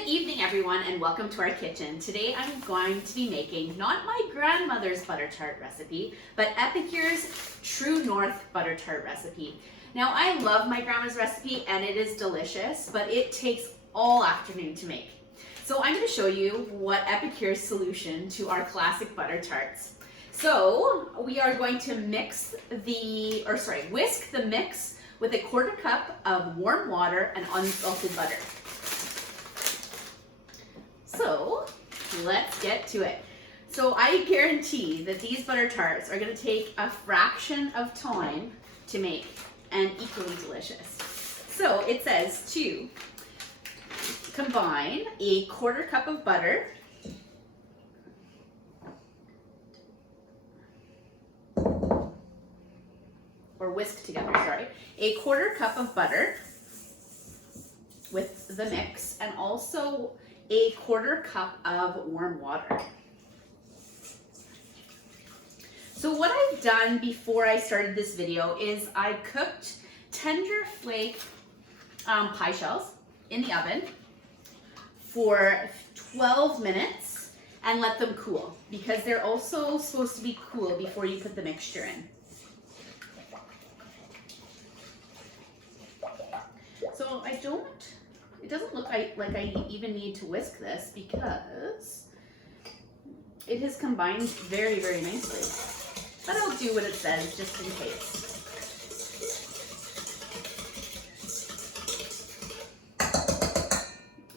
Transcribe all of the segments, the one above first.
Good evening, everyone, and welcome to our kitchen. Today I'm going to be making not my grandmother's butter tart recipe, but Epicure's True North butter tart recipe. Now, I love my grandma's recipe and it is delicious, but it takes all afternoon to make. So I'm going to show you what Epicure's solution to our classic butter tarts. So we are going to whisk the mix with a 1/4 cup of warm water and unsalted butter. So let's get to it. So I guarantee that these butter tarts are going to take a fraction of time to make and equally delicious. So it says to combine a 1/4 cup of butter or whisk together, a 1/4 cup of butter with the mix and also a 1/4 cup of warm water. So what I've done before I started this video is I cooked tender flake pie shells in the oven for 12 minutes and let them cool because they're also supposed to be cool before you put the mixture in. So it doesn't look like I even need to whisk this because it has combined very, very nicely. But I'll do what it says just in case.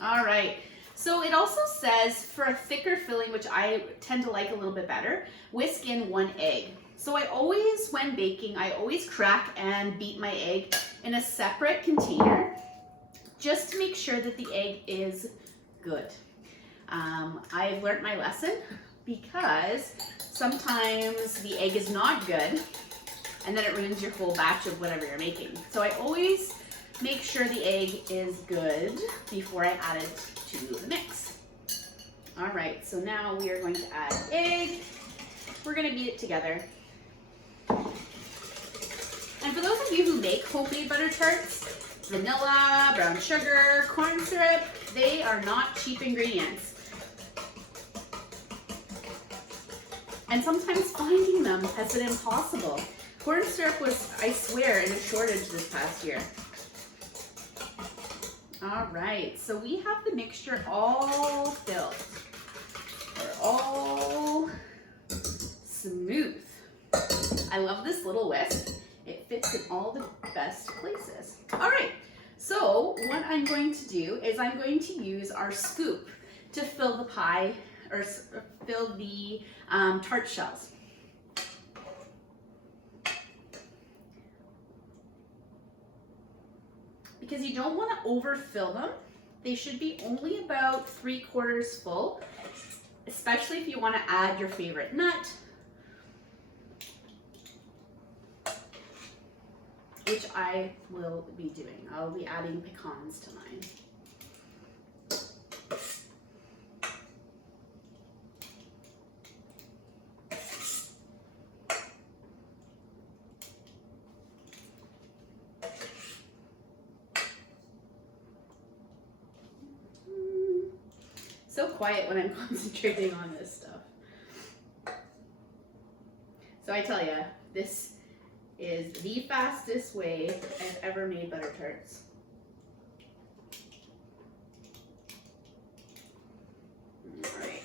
All right, so it also says for a thicker filling, which I tend to like a little bit better, whisk in 1 egg. So when baking, I always crack and beat my egg in a separate container just to make sure that the egg is good. I've learned my lesson because sometimes the egg is not good and then it ruins your whole batch of whatever you're making. So I always make sure the egg is good before I add it to the mix. All right, so now we are going to add egg. We're gonna beat it together. And for those of you who make homemade butter tarts, vanilla, brown sugar, corn syrup, they are not cheap ingredients. And sometimes finding them has been impossible. Corn syrup was, I swear, in a shortage this past year. All right, so we have the mixture all filled. We're all smooth. I love this little whisk. It fits in all the best places. All right, so what I'm going to do is I'm going to use our scoop to fill the pie or fill the tart shells. Because you don't want to overfill them. They should be only about 3/4 full, especially if you want to add your favorite nut, which I will be doing. I'll be adding pecans to mine. So quiet when I'm concentrating on this stuff. So I tell you, this is the fastest way I've ever made butter tarts. All right.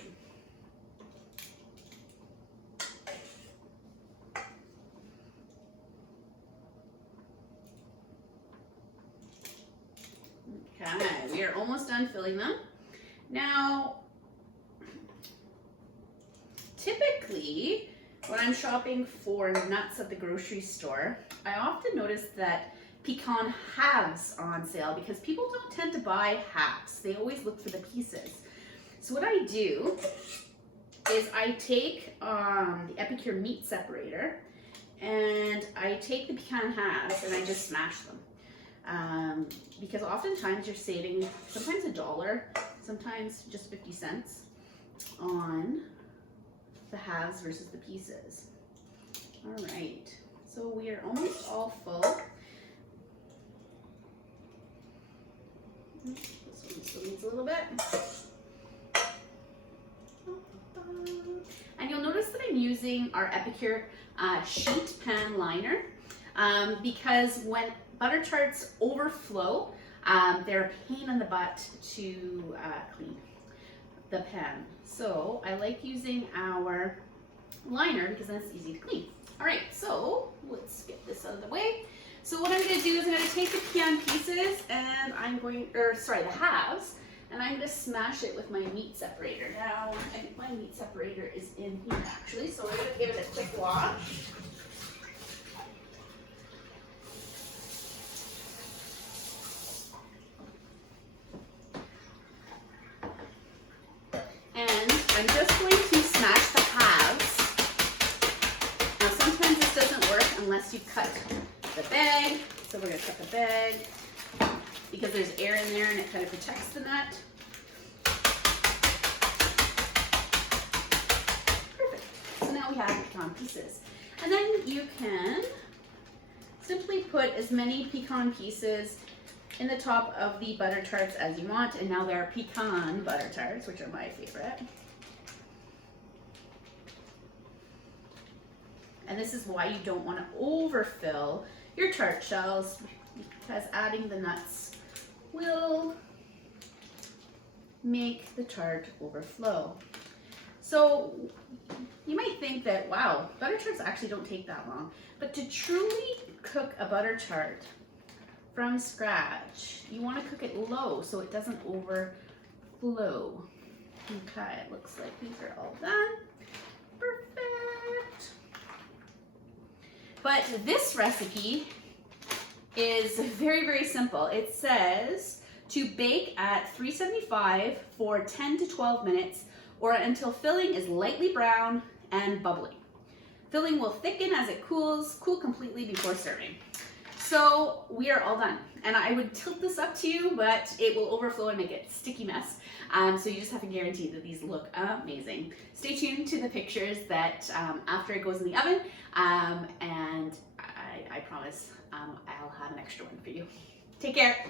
Okay, we are almost done filling them. Now, typically, when I'm shopping for nuts at the grocery store, I often notice that pecan halves are on sale because people don't tend to buy halves. They always look for the pieces. So what I do is I take the Epicure meat separator and I take the pecan halves and I just smash them. Because oftentimes you're saving sometimes $1, sometimes just 50 cents on the halves versus the pieces. All right, so we are almost all full. This one still needs a little bit. And you'll notice that I'm using our Epicure sheet pan liner because when butter tarts overflow, they're a pain in the butt to clean the pan. So I like using our liner because then it's easy to clean. All right, so let's get this out of the way. So what I'm going to do is I'm going to take the pecan pieces and the halves, and I'm going to smash it with my meat separator. Now, I think my meat separator is in here actually, so we're going to give it a quick wash. And I'm just going to smash the halves. Now sometimes this doesn't work unless you cut the bag. So we're going to cut the bag because there's air in there and it kind of protects the nut. Perfect. So now we have pecan pieces. And then you can simply put as many pecan pieces in the top of the butter tarts as you want, and now there are pecan butter tarts, which are my favorite. And this is why you don't want to overfill your tart shells, because adding the nuts will make the tart overflow. So you might think that, wow, butter tarts actually don't take that long, but to truly cook a butter tart from scratch, you want to cook it low so it doesn't overflow. Okay, it looks like these are all done. Perfect. But this recipe is very, very simple. It says to bake at 375 for 10 to 12 minutes or until filling is lightly brown and bubbly. Filling will thicken as it cools, cool completely before serving. So we are all done. And I would tilt this up to you, but it will overflow and make it a sticky mess. So you just have to guarantee that these look amazing. Stay tuned to the pictures that after it goes in the oven, and I promise I'll have an extra one for you. Take care.